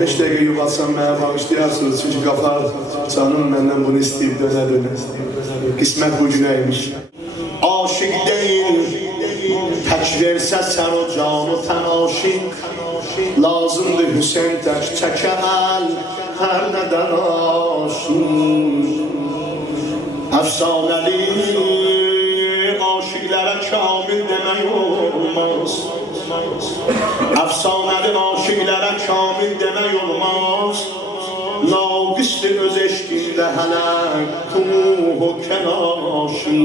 5 dəqiqə yuvatsam mənə bağışlayarsınız. Çünki qafar canım məndən bunu istəyib dönə. Qismət bu günəymiş. Aşıq deyil, tək versə sən o canı tən aşıq. Lazımdır Hüseyin tək çəkəl, hər nədən aşıq. Əfsanəli aşıqlərə kamil demək olmaz. Əfsanəli aşıqlərə kamil demək olmaz. Naqisdir öz eşqində hələ kuhu kənaşıq.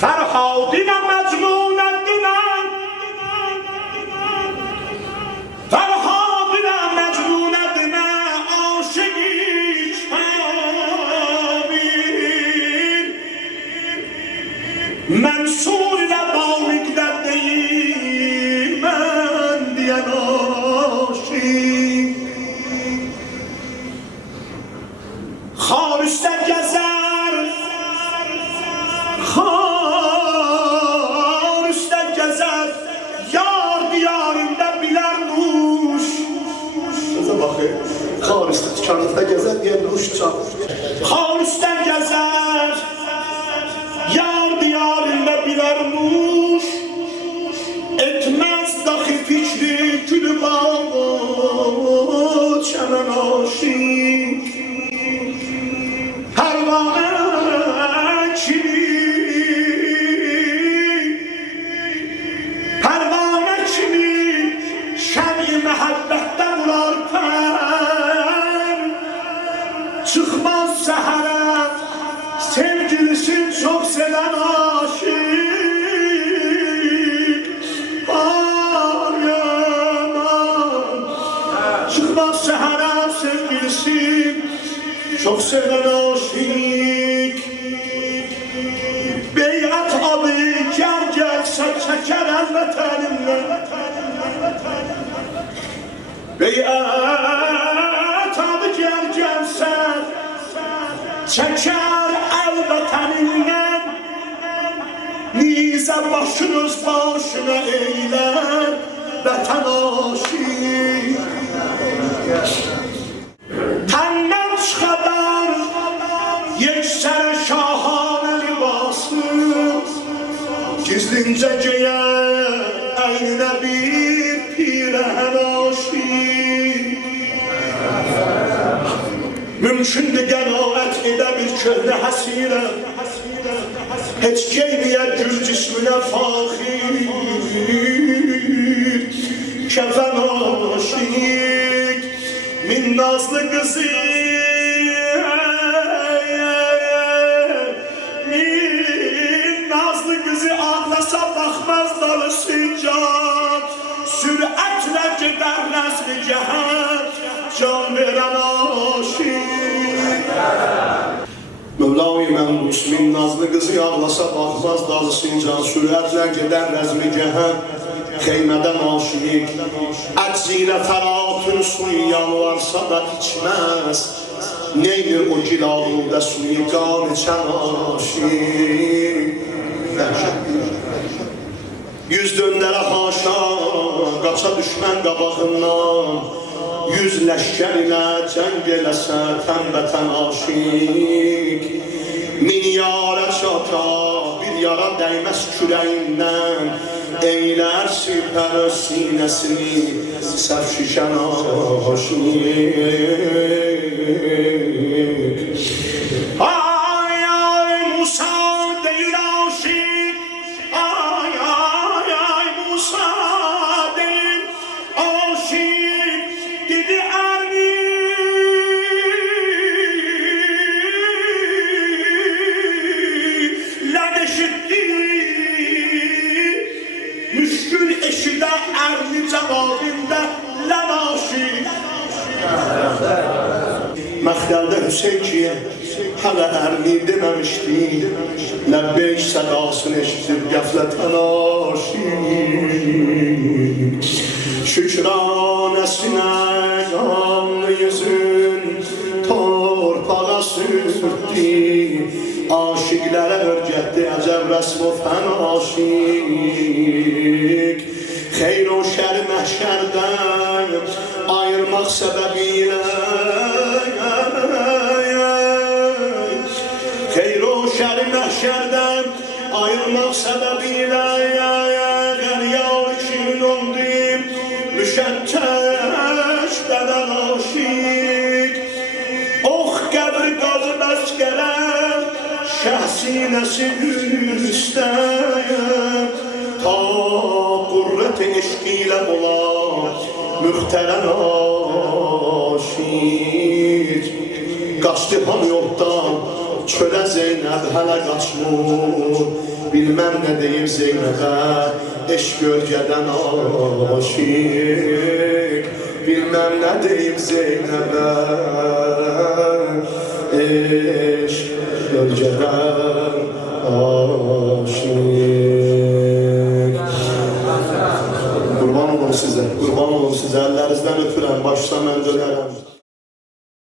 Fərhadinə məcnunəddinə, Fərhadinə məcnunəddinə, aşıqi kamil. Mənsur ilə bağlıqdə deyil, mən deyən aşıq. Xarüstə gəzər, xarüstə gəzər, yar diyarında bilər nuş. Sözə baxın, xarüstə dükanında gəzər deyən nuş çağır. Xarüstə gəzər, yar diyarında bilər nuş. Etməz daxi fikri gülü bağlı, çəmən aşıq. Pərvanə kimi şəmi məhəbbətdə vurar pər. Çıxmaz səhərə sevgilisini çox sevən aşıq. Var yaman. Çıxmaz səhərə sevgilisini çok seven aşık. Beyat adı gel gelse çeker elbetenimle. Beyat adı gel gelse çeker elbetenimle. Nize başınız başına eyler vatan aşık. Tenden çıkadan yeksere şahane libası. Gizlince giyer eline bir pirehen aşık. Mümkündür qənaət edə bir köhnə həsirə. Heç geyliyə gül cisminə faxir. Kəfən aşık min nazlı kızı, min nazlı kızı ağlasa bakmaz dalı sincat. Süratle gider nesli cehet, can veren aşık. Mevla-i Məmlus min nazlı kızı ağlasa bakmaz dalı sincat. Süratle gider nesli cehet, Xeymədən aşiq. Əczilə təratün suyu yalvarsa da içməz. Neydir o gilalıqda suyu qan içən aşiq. Yüz döndərə haşa, qaça düşmən qabağından. Yüz ləşkər ilə cəng eləsə tənbətən aşiq. Min yarə çata, bir yara dəyməz kürəyindən. Eylər sipər sinəsini sərf şişən aşık. Ay ay Musa deyil aşık. Ay ay ay Musa deyil aşık. Dedi erni lən eşitdi. Müşkül eşidə ərli cavabində lən aşık. Məxdəldə Hüseyin ki, hələ ərli deməmişdi. Ləbbeyk sədasını eşitir qəflətən aşık. Şükranəsinə qanlı yüzün torpağa sürtdü. Aşıqlərə örgətdi əcəb rəsm o fən aşiq. Xeyr o şər məhşərdən ayırmaq səbəbilə Xeyr o şər məhşərdən ayırmaq səbəbilə Qəryal kimin oldu müşəttəş bədəl aşiq Ox qəbr qazıb əskərəm şəhsinəsi üstəyəm Ta qurrət eşqilə ola müxtərən aşiq Qaçdı hamı yoldan çölə Zeynəb hələ qaçmır Bilməm nə deyim Zeynəbə eşq gölgədən aşiq Bilməm nə deyim Zeynəbə eşq gölgədən aşiq Qurban olun sizə, əllərinizdən öpürəm, başda mən dönərəm